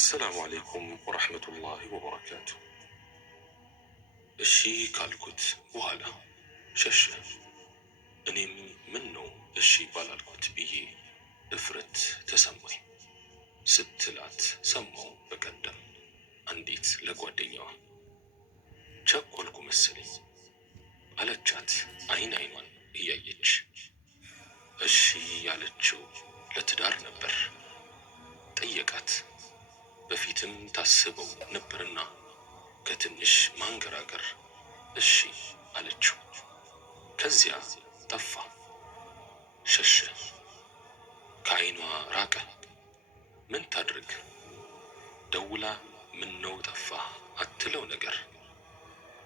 አሰላሙ አለይኩም ወረሕመቱላሂ ወበረካቱ። እሺ ካልኩት በኋላ ሸሸ። እኔም ምን ነው እሺ ባላልኩት ብዬ እፍረት ተሰማኝ ስትላት ሰማው በቀደም አንዲት ለጓደኛዋ። ቸኮልኩ መሰለኝ አለቻት አይን አይኗን እያየች። እሺ ያለችው ለትዳር ነበር። ጠየቃት። በፊትም ታስበው ነበርና ከትንሽ ማንገራገር እሺ አለችው። ከዚያ ጠፋ፣ ሸሸ፣ ከአይኗ ራቀ። ምን ታድርግ? ደውላ ምን ነው ጠፋ አትለው ነገር።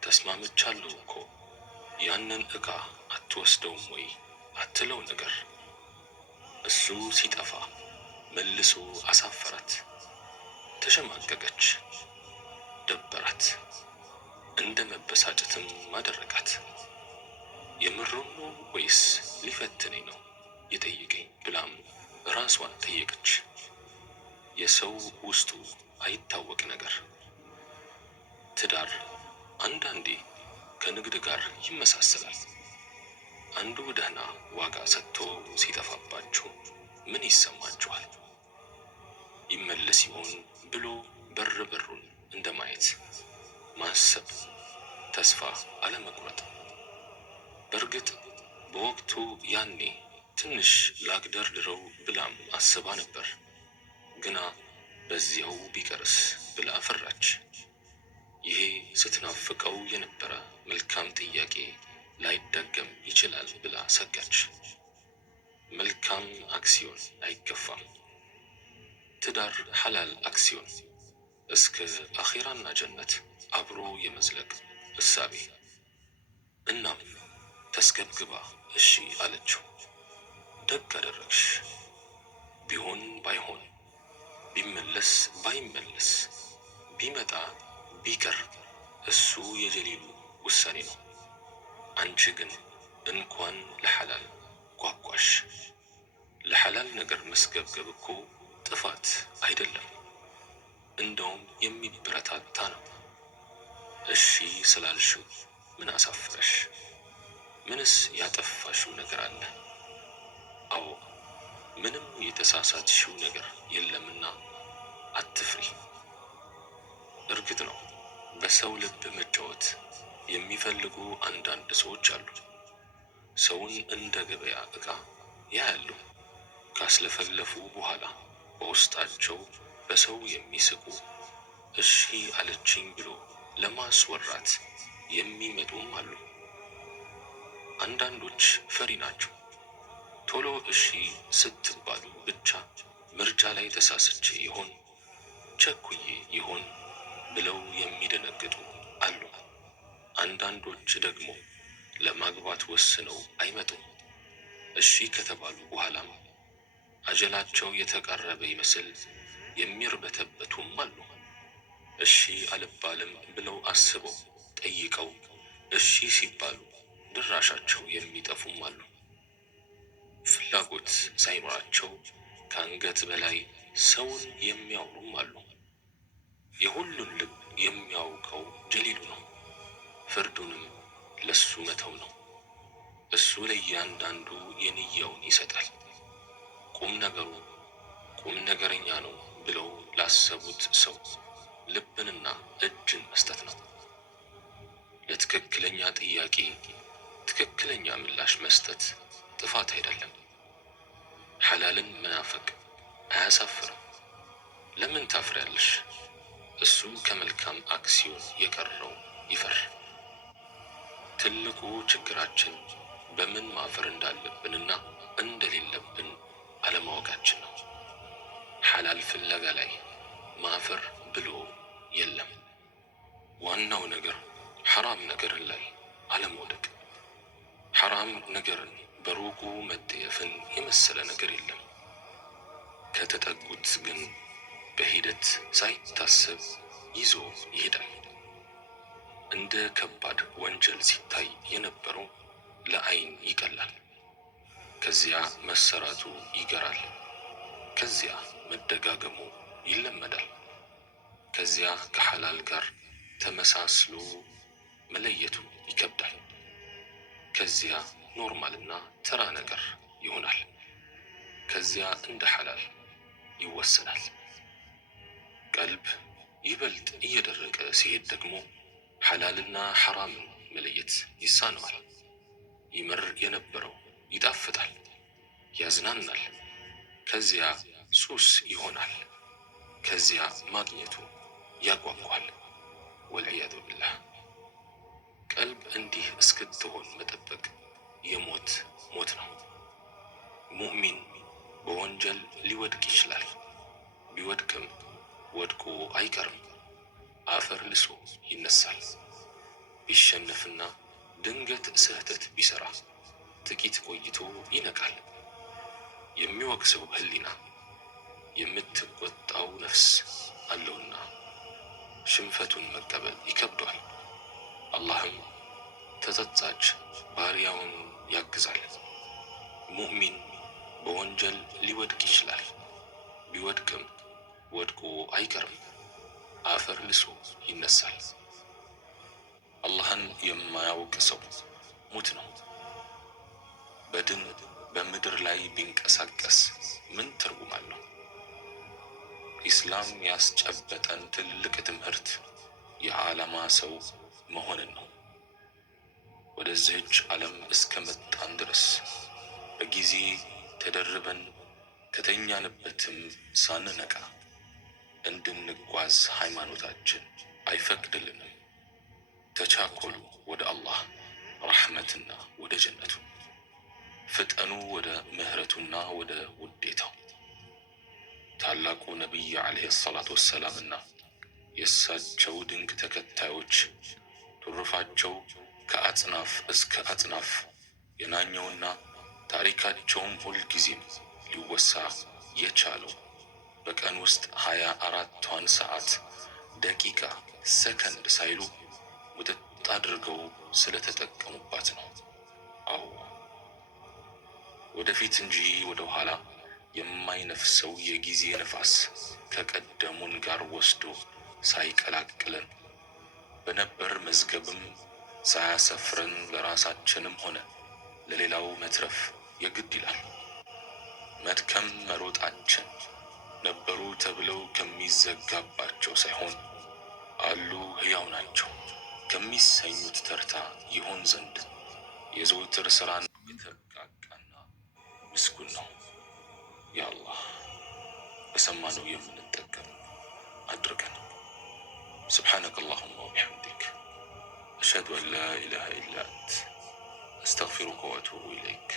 ተስማምቻለሁ እኮ ያንን ዕቃ አትወስደውም ወይ አትለው ነገር። እሱ ሲጠፋ መልሶ አሳፈራት። ተሸማቀቀች፣ ደበራት፣ እንደ መበሳጨትም አደረጋት። የምሩን ነው ወይስ ሊፈትነኝ ነው የጠየቀኝ ብላም ራሷን ጠየቀች። የሰው ውስጡ አይታወቅ ነገር። ትዳር አንዳንዴ ከንግድ ጋር ይመሳሰላል። አንዱ ደህና ዋጋ ሰጥቶ ሲጠፋባችሁ ምን ይሰማችኋል? ይመለስ ይሆን ብሎ በር በሩን እንደማየት ማሰብ፣ ተስፋ አለመቁረጥ። በእርግጥ በወቅቱ ያኔ ትንሽ ላግደርድረው ብላም አስባ ነበር። ግና በዚያው ቢቀርስ ብላ ፈራች። ይሄ ስትናፍቀው የነበረ መልካም ጥያቄ ላይደገም ይችላል ብላ ሰጋች። መልካም አክሲዮን አይገፋም። ትዳር ሐላል አክሲዮን እስከ አኺራና ጀነት አብሮ የመዝለቅ እሳቤ። እናም ተስገብግባ እሺ አለችው። ደግ አደረግሽ። ቢሆን ባይሆን፣ ቢመለስ ባይመለስ፣ ቢመጣ ቢቀር እሱ የጀሊሉ ውሳኔ ነው። አንቺ ግን እንኳን ለሐላል ጓጓሽ። ለሐላል ነገር መስገብገብ እኮ ጥፋት አይደለም፣ እንደውም የሚበረታታ ነው። እሺ ስላልሽው ምን አሳፈረሽ? ምንስ ያጠፋሽው ነገር አለ? አዎ ምንም የተሳሳትሽው ነገር የለምና አትፍሪ። እርግጥ ነው በሰው ልብ መጫወት የሚፈልጉ አንዳንድ ሰዎች አሉ። ሰውን እንደ ገበያ ዕቃ ያያሉ። ካስለፈለፉ በኋላ በውስጣቸው በሰው የሚስቁ፣ እሺ አለችኝ ብሎ ለማስወራት የሚመጡም አሉ። አንዳንዶች ፈሪ ናቸው። ቶሎ እሺ ስትባሉ ብቻ ምርጫ ላይ ተሳስቼ ይሆን ቸኩዬ ይሆን ብለው የሚደነግጡ አሉ። አንዳንዶች ደግሞ ለማግባት ወስነው አይመጡም። እሺ ከተባሉ በኋላም አጀላቸው የተቃረበ ይመስል የሚርበተበቱም አሉ። እሺ አልባልም ብለው አስበው ጠይቀው እሺ ሲባሉ ድራሻቸው የሚጠፉም አሉ። ፍላጎት ሳይኖራቸው ከአንገት በላይ ሰውን የሚያወሩም አሉ። የሁሉን ልብ የሚያውቀው ጀሊሉ ነው። ፍርዱንም ለሱ መተው ነው። እሱ ለእያንዳንዱ የንያውን ይሰጣል። ቁም ነገሩ ቁም ነገረኛ ነው ብለው ላሰቡት ሰው ልብንና እጅን መስጠት ነው። ለትክክለኛ ጥያቄ ትክክለኛ ምላሽ መስጠት ጥፋት አይደለም። ሐላልን መናፈቅ አያሳፍርም። ለምን ታፍሪያለሽ? እሱ ከመልካም አክሲዮን የቀረው ይፈር። ትልቁ ችግራችን በምን ማፈር እንዳለብንና እንደሌለብን አለማወቃችን ነው። ሐላል ፍለጋ ላይ ማፈር ብሎ የለም። ዋናው ነገር ሐራም ነገርን ላይ አለመውደቅ። ሐራም ነገርን በሩቁ መጠየፍን የመሰለ ነገር የለም። ከተጠጉት ግን በሂደት ሳይታሰብ ይዞ ይሄዳል። እንደ ከባድ ወንጀል ሲታይ የነበረው ለአይን ይቀላል። ከዚያ መሰራቱ ይገራል። ከዚያ መደጋገሙ ይለመዳል። ከዚያ ከሐላል ጋር ተመሳስሎ መለየቱ ይከብዳል። ከዚያ ኖርማልና ተራ ነገር ይሆናል። ከዚያ እንደ ሐላል ይወሰናል። ቀልብ ይበልጥ እየደረቀ ሲሄድ ደግሞ ሐላልና ሐራምን መለየት ይሳነዋል። ይመር የነበረው ይጣፍጣል፣ ያዝናናል። ከዚያ ሱስ ይሆናል። ከዚያ ማግኘቱ ያጓጓል። ወልዕያዙ ቢላህ። ቀልብ እንዲህ እስክትሆን መጠበቅ የሞት ሞት ነው። ሙእሚን በወንጀል ሊወድቅ ይችላል። ቢወድቅም ወድቆ አይቀርም፣ አፈር ልሶ ይነሳል። ቢሸነፍና ድንገት ስህተት ቢሰራ ጥቂት ቆይቶ ይነቃል። የሚወቅሰው ህሊና፣ የምትቆጣው ነፍስ አለውና ሽንፈቱን መቀበል ይከብዷል። አላህም ተጸጻች ባሪያውን ያግዛል። ሙእሚን በወንጀል ሊወድቅ ይችላል። ቢወድቅም ወድቆ አይቀርም፣ አፈር ልሶ ይነሳል። አላህን የማያውቅ ሰው ሙት ነው። በድን በምድር ላይ ቢንቀሳቀስ ምን ትርጉም አለው? ኢስላም ያስጨበጠን ትልቅ ትምህርት የዓላማ ሰው መሆንን ነው። ወደዚህች ዓለም እስከ መጣን ድረስ በጊዜ ተደርበን ከተኛንበትም ሳንነቃ እንድንጓዝ ሃይማኖታችን አይፈቅድልንም። ተቻኮሉ ወደ አላህ ረሕመትና ወደ ጀነቱ፣ ፍጠኑ ወደ ምህረቱና ወደ ውዴታው። ታላቁ ነቢይ ዓለይሂ ሰላቱ ወሰላምና የእሳቸው ድንቅ ተከታዮች ትሩፋቸው ከአጽናፍ እስከ አጽናፍ የናኘውና ታሪካቸውም ሁልጊዜም ሊወሳ የቻለው በቀን ውስጥ 24ቷን ሰዓት ደቂቃ፣ ሰከንድ ሳይሉ ውጥጥ አድርገው ስለተጠቀሙባት ነው። አዎ ወደፊት እንጂ ወደ ኋላ የማይነፍሰው የጊዜ ነፋስ ከቀደሙን ጋር ወስዶ ሳይቀላቅለን በነበር መዝገብም ሳያሰፍረን ለራሳችንም ሆነ ለሌላው መትረፍ የግድ ይላል። መድከም መሮጣችን ነበሩ ተብለው ከሚዘጋባቸው ሳይሆን አሉ ሕያው ናቸው ከሚሰኙት ተርታ ይሆን ዘንድ የዘውትር ሥራን የተብቃቃና ምስጉን ነው። ያ አላህ በሰማነው የምንጠቀም አድርገን። سبحانك اللهم وبحمدك أشهد أن لا إله إلا أنت أستغفرك وأتوب إليك.